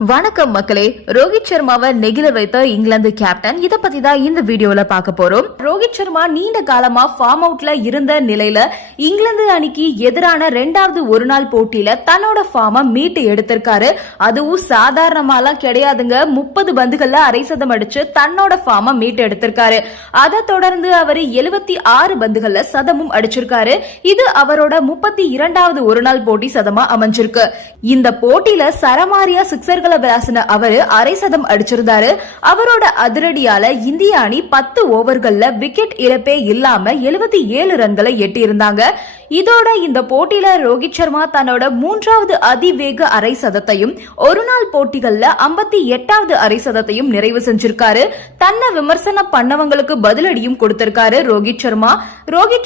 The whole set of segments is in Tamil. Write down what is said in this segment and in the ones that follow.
வணக்கம் மக்களே. ரோஹித் சர்மாவை நெகிழ வைத்த இங்கிலாந்து கேப்டன், இத பத்தி தான் இந்த வீடியோல பார்க்க போறோம். ரோஹித் சர்மா நீண்ட காலமா ஃபார்ம் அவுட்ல இருந்த நிலையில இங்கிலாந்து அணிக்கு எதிரான 2வது ஒருநாள் போட்டியில தன்னோட ஃபார்ம மீட்டு எடுத்திருக்காரு. அதுவும் சாதாரணமாலாம் கிடையாதுங்க. 30 பந்துகள்ல அரை சதம் அடிச்சு தன்னோட ஃபார்ம மீட்டு எடுத்திருக்காரு. அதை தொடர்ந்து அவர் 76 பந்துகள்ல சதமும் அடிச்சிருக்காரு. இது அவரோட 32வது ஒருநாள் போட்டி சதமா அமைஞ்சிருக்கு. இந்த போட்டியில சரமாரியா சிக்ஸர்கள் அவரு அரை சதம் அடிச்சிருந்தாரு. அவரோட அதிரடியால இந்திய அணி 10 ஓவர்கள்ல விக்கெட் இழப்பே இல்லாம 77 ரன்களை எட்டி இருந்தாங்க. இதோட இந்த போட்டியில ரோஹித் சர்மா தன்னோட 3வது அதிவேக அரை சதத்தையும் ஒருநாள் போட்டிகள்ல 58வது அரை சதத்தையும் நிறைவு செஞ்சிருக்காரு. தன்னை விமர்சனம் பண்ணவங்களுக்கு பதிலடியும் கொடுத்திருக்காரு ரோஹித்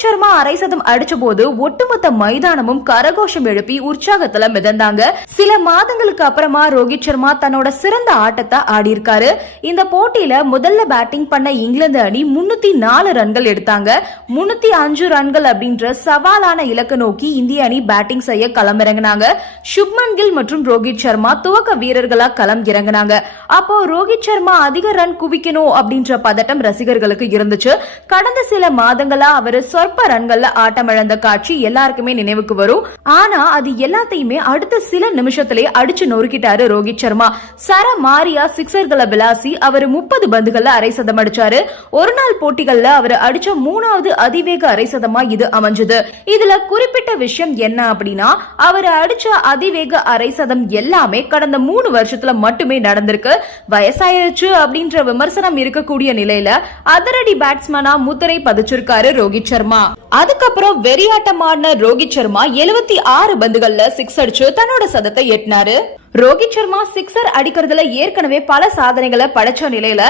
சர்மா அரை சதம் அடிச்ச போது ஒட்டுமொத்த மைதானமும் கரகோஷம் எழுப்பி உற்சாகத்துல மிதந்தாங்க. சில மாதங்களுக்கு அப்புறமா ரோஹித் சர்மா தன்னோட சிறந்த ஆட்டத்தை ஆடி இருக்காரு. இந்த போட்டியில முதல்ல பேட்டிங் பண்ண இங்கிலாந்து அணி 304 ரன்கள் எடுத்தாங்க. 305 ரன்கள் அப்படின்ற சவாலான இலக்கு நோக்கி இந்திய அணி பேட்டிங் செய்ய களமிறங்கினாங்க. சுப்மன் கில் மற்றும் ரோஹித் சர்மா துவக்க வீரர்களா களம் இறங்கினாங்க. அப்போ ரோஹித் சர்மா அதிக ரன் குவிக்கணும் அப்படின்ற பதட்டம் ரசிகர்களுக்கு இருந்துச்சு. கடந்த சில மாதங்களா அவரு சொற்ப ரன்கள்ல ஆட்டம் இழந்த காட்சி எல்லாருக்குமே நினைவுக்கு வரும். ஆனா அது எல்லாத்தையுமே அடுத்த சில நிமிஷத்திலே அடிச்சு நொறுக்கிட்டாரு ரோஹித் சர்மா. சர மாரியா சிக்ஸர்களை விளாசி அவர் 30 பந்துகள்ல அரை சதம் அடிச்சாரு. ஒரு நாள் போட்டிகள்ல அவர் அடிச்ச 3வது அதிவேக அரை சதமா இது அமைஞ்சது. இதுல குறிப்பிட்ட விஷயம் என்ன அப்படின்னா, அவர் அடிச்ச அதிவேக அரை சதம் எல்லாமே கடந்த 3 வருஷத்துல மட்டுமே நடந்திருக்கு. வயசாயிருச்சு அப்படின்ற விமர்சனம் இருக்கக்கூடிய நிலையில அதிரடி பேட்ஸ்மேனா முத்திரை பதிச்சிருக்காரு ரோஹித் சர்மா. அதுக்கப்புறம் வெறியாட்டமான ரோஹித் சர்மா 76 பந்துகள்ல சிக்ஸ் அடிச்சு தன்னோட சதத்தை எட்டினாரு. ரோஹித் சர்மா சிக்ஸர் அடிக்கிறதுல ஏற்கனவே பல சாதனைகளை படைச்ச நிலையில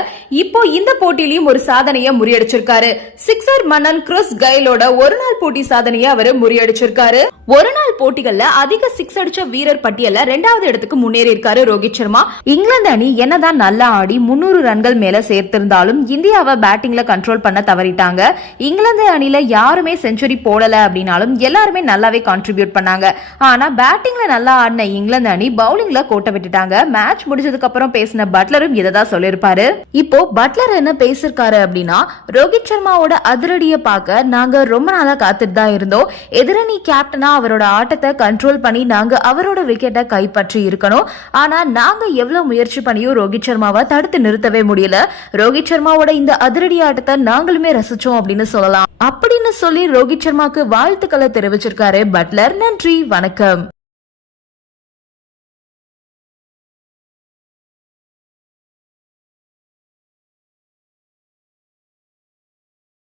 இப்போ இந்த போட்டியிலையும் ஒரு சாதனையை முறியடிச்சிருக்காரு. சிக்ஸர் மன்னன் கிறிஸ் கெயிலோட ஒரு நாள் போட்டி சாதனையை அவர் முறியடிச்சிருக்காரு. ஒரு நாள் போட்டிகள்ல அதிக சிக்ஸ் அடிச்ச வீரர் பட்டியல 2வது இடத்துக்கு முன்னேறி இருக்காரு ரோஹித் சர்மா. இங்கிலாந்து அணி என்னதான் நல்லா ஆடி 300 ரன்கள் மேல சேர்த்திருந்தாலும் இந்தியாவை பேட்டிங்ல கண்ட்ரோல் பண்ண தவறிட்டாங்க. இங்கிலாந்து அணில யாருமே செஞ்சுரி போடல அப்படின்னாலும் எல்லாருமே நல்லாவே கான்ட்ரிபியூட் பண்ணாங்க. ஆனா பேட்டிங்ல நல்லா ஆடின இங்கிலாந்து அணி பவுலிங் கோட்டை விட்டுட்டாங்க. மேட்ச் முடிஞ்சதுக்கு அப்புறம் பேசின பட்லரும் இததான் சொல்லிருப்பாரு. இப்போ பட்லர் என்ன பேசிருக்காரு அப்படின்னா, ரோஹித் சர்மாவோட அதிரடியை பார்க்க நாங்க ரொம்ப நாளா காத்துட்டு தான் இருந்தோம். எதிரணி கேப்டனா அவரோட ஆட்டத்தை கண்ட்ரோல் பண்ணி நாங்க அவரோட விக்கெட்டை கைப்பற்றி இருக்கணும். ஆனா நாங்க எவ்வளவு முயற்சி பண்ணியும் ரோஹித் சர்மாவை தடுத்து நிறுத்தவே முடியல. ரோஹித் சர்மாவோட இந்த அதிரடி ஆட்டத்தை நாங்களுமே ரசிச்சோம் அப்படின்னு சொல்லலாம் அப்படின்னு சொல்லி ரோஹித் சர்மாக்கு வாழ்த்துக்களை தெரிவிச்சிருக்காரு பட்லர். நன்றி, வணக்கம்.